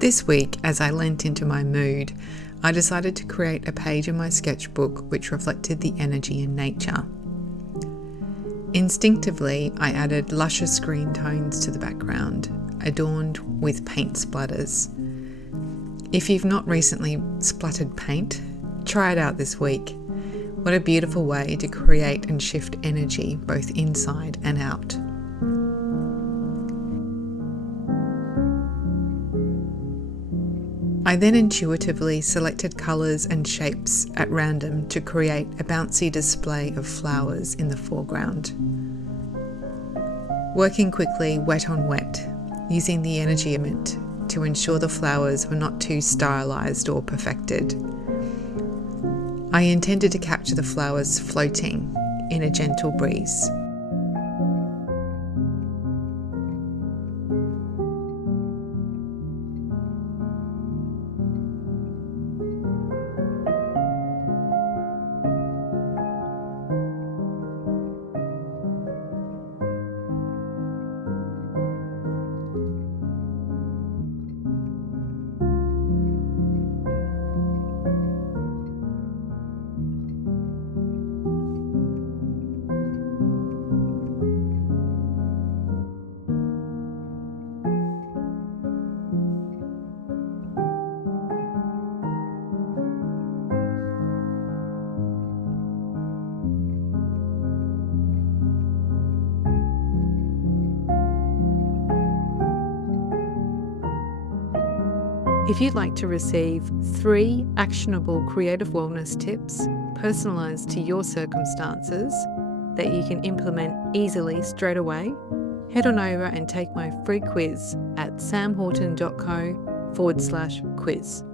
This week, as I leant into my mood, I decided to create a page in my sketchbook which reflected the energy in nature. Instinctively, I added luscious green tones to the background, adorned with paint splatters. If you've not recently splattered paint, try it out this week. What a beautiful way to create and shift energy both inside and out. I then intuitively selected colours and shapes at random to create a bouncy display of flowers in the foreground. Working quickly wet on wet, using the energy emit to ensure the flowers were not too stylised or perfected. I intended to capture the flowers floating in a gentle breeze. If you'd like to receive 3 actionable creative wellness tips personalised to your circumstances that you can implement easily straight away, head on over and take my free quiz at samhorton.co/quiz.